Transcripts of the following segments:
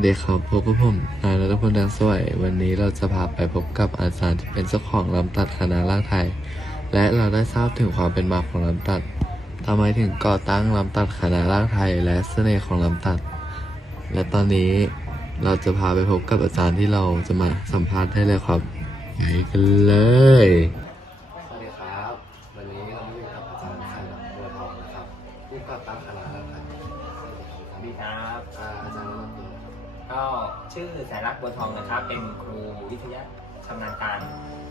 วัสดีครับพบกับผมนายรัตพลแดงสวย วันนี้เราจะพาไปพบกับอาจารย์ที่เป็นเจ้าของลำตัดคณะร่างไทย และเราได้ทราบถึงความเป็นมาของลำตัดทำไมถึงก่อตั้งลำตัดคณะร่างไทย และเสน่ห์ของลำตัด และตอนนี้เราจะพาไปพบกับอาจารย์ที่เราจะมาสัมภาษณ์ได้เลยครับไปกันเลย ชื่อสายรักบัวทองนะครับ เป็นครูวิทยาชำนาญการ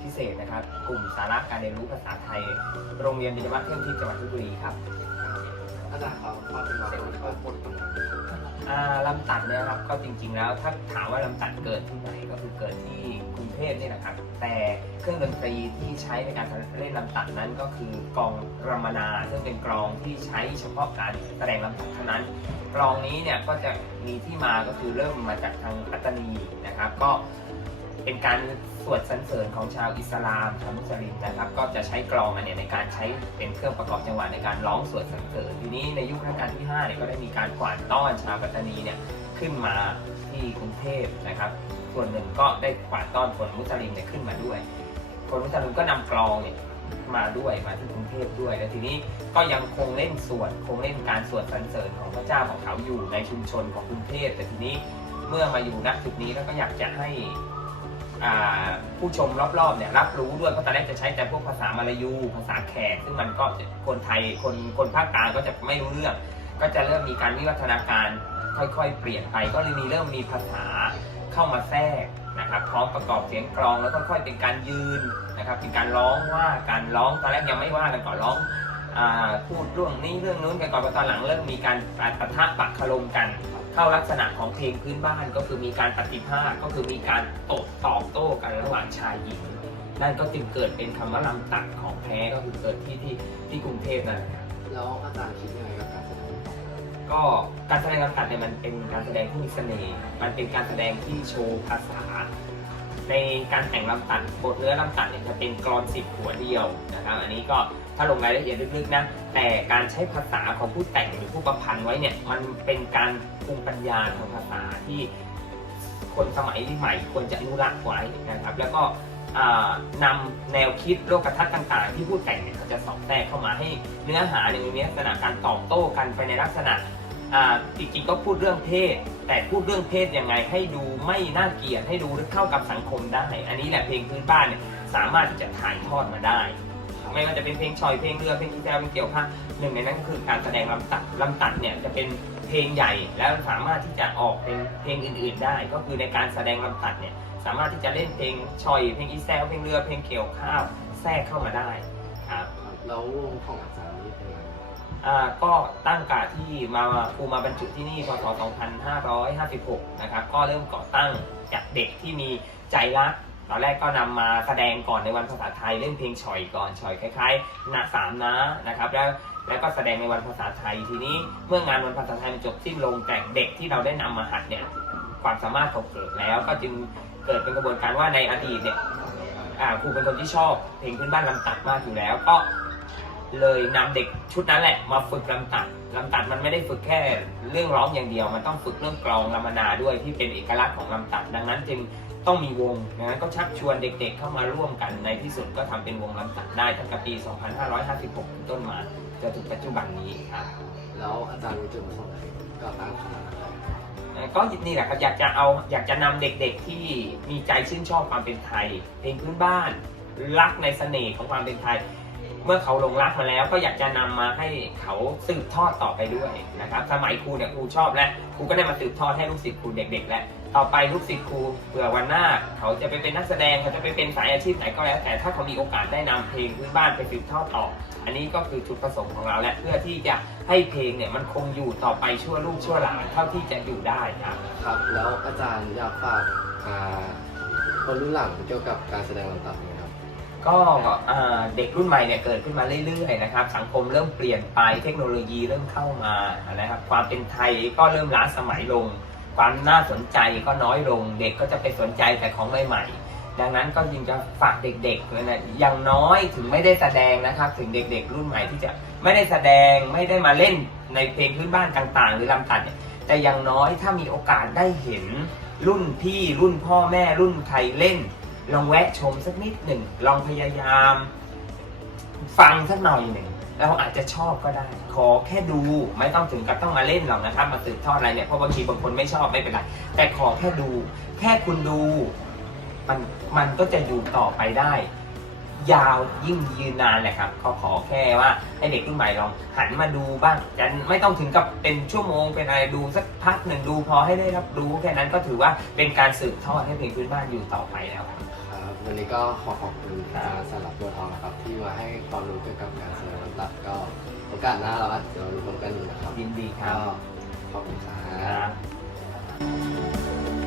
พิเศษนะครับ กลุ่มสาระการเรียนรู้ภาษาไทย โรงเรียนวิทยาวัฒน์เที่ยงทิพย์จังหวัดลพชรบุรีครับ อาจารย์ครับความเป็นมาของการพูดกันอ่าลำตัดเนี่ยครับก็จริง ๆ แล้วถ้าถามว่าลำตัดเกิดที่ไหนก็คือเกิดที่กรุงเทพนี่แหละครับ แต่เครื่องดนตรีที่ใช้ในการเล่นลำตัดนั้นก็คือกลองรามนา ซึ่งเป็นกลองที่ใช้เฉพาะการแสดงลำตัดเท่านั้นกลองนี้เนี่ยก็จะมีที่มาก็คือเริ่มมาจากทางปัตตานีนะครับ ก็เป็นการ สวดสรรเสริญของชาวอิสลามชาวมุสลิมนะครับ ก็จะใช้กลองอันเนี้ยในการใช้เป็นเครื่องประกอบจังหวะในการร้องสวดสรรเสริญทีนี้ในยุครัชกาลที่5เนี่ยก็ได้มีการกวาดต้อนชาวปัตตานีเนี่ยขึ้นมาที่กรุงเทพนะครับ ส่วนหนึ่งก็ได้กวาดต้อนคนมุสลิมเนี่ยขึ้นมาด้วย คนมุสลิมก็นำกลองเนี่ยมาด้วยมาที่กรุงเทพด้วย แล้วทีนี้ก็ยังคงเล่นสวดคงเล่นการสวดสรรเสริญของพระเจ้าของเขาอยู่ในชุมชนของกรุงเทพแต่ทีนี้เมื่อมาอยู่ณจุดนี้แล้วก็อยากจะให้ ผู้ชมรอบๆเนี่ยรับรู้ด้วยเพราะตอนแรกจะใช้แต่พวกภาษามาลายูภาษาแขก ซึ่งมันก็คนไทยคนคนภาคกลางก็จะไม่รู้เรื่อง ก็จะเริ่มมีการวิวัฒนาการค่อยๆ เปลี่ยนไปก็เลยมีเริ่มมีภาษาเข้ามาแทรกนะครับพร้อมประกอบเสียงกลองแล้วค่อยๆเป็นการยืนนะครับเป็นการร้องว่าการร้องตอนแรกยังไม่ว่ากันก่อนร้อง พูดเรื่องนี้เรื่องนู้นกันก่อนพอตอนหลังเริ่มมีการปะทะปะคารมกัน เข้าลักษณะของเพลงพื้นบ้านก็คือมีการปฏิภาคก็คือมีการโตตอบโต้กันระหว่างชายหญิงนั่นก็จึงเกิดเป็นคำว่าลำตัดของแท้ก็คือเกิดที่ที่ที่กรุงเทพนั่นแหละครับแล้วอาจารย์คิดยังไงกับการแสดงก็การแสดงลำตัดเนี่ยมันเป็นการแสดงที่มีเสน่ห์มันเป็นการแสดงที่โชว์ภาษา ในการแต่งลำตัดบทเนื้อลำตัดเนี่ยจะเป็นกรอนสิบหัวเดียวนะครับอันนี้ก็ถ้าลงรายละเอียดลึกๆนะแต่การใช้ภาษาของผู้แต่งหรือผู้ประพันธ์ไว้เนี่ยมันเป็นการภูมิปัญญาทางภาษาที่คนสมัยใหม่ควรจะอนุรักษ์ไว้นะครับ แล้วก็อ่านำแนวคิดโลกทัศน์ต่างๆ ที่ผู้แต่งเนี่ยเขาจะสอดแทรกเข้ามาให้เนื้อหาเนี่ยมีลักษณะการตอบโต้กันไปในลักษณะ จริงๆก็พูดเรื่องเพศ แต่พูดเรื่องเพศยังไงให้ดูไม่น่าเกลียดให้ดูเข้ากับสังคมได้ อันนี้แหละเพลงพื้นบ้านเนี่ยสามารถที่จะถ่ายทอดมาได้ ไม่ว่าจะเป็นเพลงชอยเพลงเรือเพลงกีตาร์เพลงเกี่ยวข้าหนึ่งในนั้นก็คือการแสดงลำตัดลำตัดเนี่ยจะเป็นเพลงใหญ่แล้วสามารถที่จะออกเป็นเพลงอื่น ๆ ได้ ก็คือในการแสดงลำตัดเนี่ยสามารถที่จะเล่นเพลงชอยเพลงอีแซวเพลงเรือเพลงเกี่ยวข้าวแทรกเข้ามาได้ครับแล้ววงของอาจารย์นี่เป็น ก็ตั้งกาที่มาครูมาบรรจุที่นี่พศ 2556 นะครับ ก็เริ่มก่อตั้งจากเด็กที่มีใจรักตอนแรกก็นำมาแสดงก่อนในวันภาษาไทยเล่นเพลงฉ่อยก่อนฉ่อยคล้ายๆนะสามนะนะครับแล้วแล้วก็แสดงในวันภาษาไทยทีนี้เมื่องานวันภาษาไทยมันจบสิ้นลงแต่เด็กที่เราได้นำมาหัดเนี่ยความสามารถเขาเกิดแล้วก็จึงเกิดเป็นกระบวนการว่าในอดีตเนี่ยครูเป็นคนที่ชอบเพลงพื้นบ้านลำตัดมากอยู่แล้ว ก็ เลยนำเด็กชุดนั้นแหละ มาฝึกลำตัดลำตัดมันไม่ได้ฝึกแค่เรื่องร้องอย่างเดียว มันต้องฝึกเรื่องกลองลำมนาด้วยที่เป็นเอกลักษณ์ของลำตัด ดังนั้นจึงต้องมีวงดังนั้นก็ชักชวนเด็กๆเข้ามาร่วมกันในที่สุดก็ทำเป็นวงลำตัดได้ตั้งแต่ปี 2556เป็นต้นมาจนถึงปัจจุบันนี้ครับแล้วอาจารย์มีจุดประสงค์อะไรก่อตั้งคณะอะไรก็นี่แหละครับอยากจะเอาอยากจะนำเด็กๆที่มีใจชื่นชอบความเป็นไทยเพลงพื้นบ้าน รักในเสน่ห์ของความเป็นไทย เมื่อเขาลงรักมาแล้วก็อยากจะนำมาให้เขาสืบทอดต่อไปด้วยนะครับ สมัยครูเนี่ยครูชอบและครูก็ได้มาสืบทอดให้ลูกศิษย์ครูเด็กๆและต่อไปลูกศิษย์ครูเผื่อวันหน้า เขาจะไปเป็นนักแสดงเขาจะไปเป็นสายอาชีพไหนก็แล้ว แต่ถ้าเขามีโอกาสได้นำเพลงพื้นบ้านไปสืบทอดต่อ อันนี้ก็คือจุดประสงค์ของเราและเพื่อที่จะให้เพลงเนี่ยมันคงอยู่ต่อไปชั่วลูกชั่วหลานเท่าที่จะอยู่ได้ครับครับ แล้วอาจารย์อยากฝากคนรุ่นหลังเกี่ยวกับการแสดงลำตับ ก็อ่าเด็กรุ่นใหม่เนี่ยเกิดขึ้นมาเรื่อยๆนะครับ สังคมเริ่มเปลี่ยนไปเทคโนโลยีเริ่มเข้ามานะครับ ความเป็นไทยก็เริ่มล้าสมัยลง ความน่าสนใจก็น้อยลง เด็กก็จะไปสนใจแต่ของใหม่ๆดังนั้นก็ยิงจะฝากเด็กๆเลยนะอย่างน้อยถึงไม่ได้แสดงนะครับ ถึงเด็กๆ รุ่นใหม่ที่จะไม่ได้แสดงไม่ได้มาเล่นในเพลงพื้นบ้านต่าง ๆ หรือลำตัดเนี่ยแต่อย่างน้อยถ้ามีโอกาสได้เห็นรุ่นพี่รุ่นพ่อแม่รุ่นใครเล่น ลองแวะชมสักนิดหนึ่ง ลองพยายาม ฟังสักหน่อยหนึ่งเราอาจจะชอบก็ได้ ขอแค่ดูไม่ต้องถึงกับต้องมาเล่นหรอกนะครับ มาสืบทอดอะไรเนี่ยเพราะบางทีบางคนไม่ชอบไม่เป็นไรแต่ขอแค่ดู แค่คุณดู มันมันก็จะอยู่ต่อไปได้ ยาวยิ่งยืนนานแหละครับเขาขอแค่ว่าให้เด็กรุ่นใหม่ลองหันมาดูบ้างจะไม่ต้องถึงกับเป็นชั่วโมงเป็นอะไรดูสักพักหนึ่งดูพอให้ได้รับรู้แค่นั้นก็ถือว่าเป็นการสืบทอดให้เพลงพื้นบ้านอยู่ต่อไปแล้วครับ ครับวันนี้ก็ขอขอบคุณอาจารย์สลับบัวทองนะครับ ที่มาให้ความรู้เกี่ยวกับการแสดงลำตัดก็โอกาสหน้าเราอาจจะรู้พบกันอีกนะครับยินดีครัก็บขอบคุณครัครับบครับ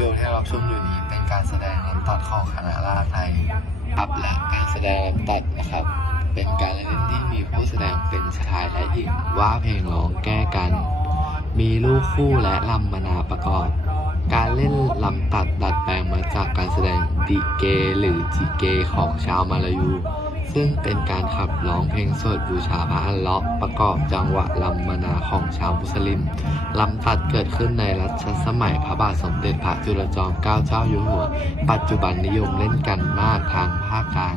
ดีโอที่เราชมอยู่นี้เป็นการแสดงลำตัดของคณะราษฎรไทยครับและการแสดงลำตัดนะครับ เป็นการเล่นที่มีผู้แสดงเป็นชายและหญิงว่าเพลงร้องแก้กัน มีลูกคู่และลำมนาประกอบ การเล่นลำตัดดัดแปลงมาจากการแสดงดิเกหรือจิเกของชาวมาลายู ซึ่งเป็นการขับร้องเพลงสวดบูชาพระอัลเลาะห์ประกอบจังหวะลำมนาของชาวมุสลิมลำตัดเกิดขึ้นในรัชสมัยพระบาทสมเด็จพระจุลจอมเกล้าเจ้าอยู่หัว ปัจจุบันนิยมเล่นกันมากทางภาคกลาง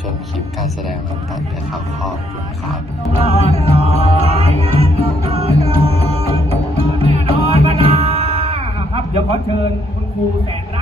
ชมคลิปการแสดงลำตัดด้วยครับขอบคุณครับครับ เดี๋ยวขอเชิญคุณครูแสนรัก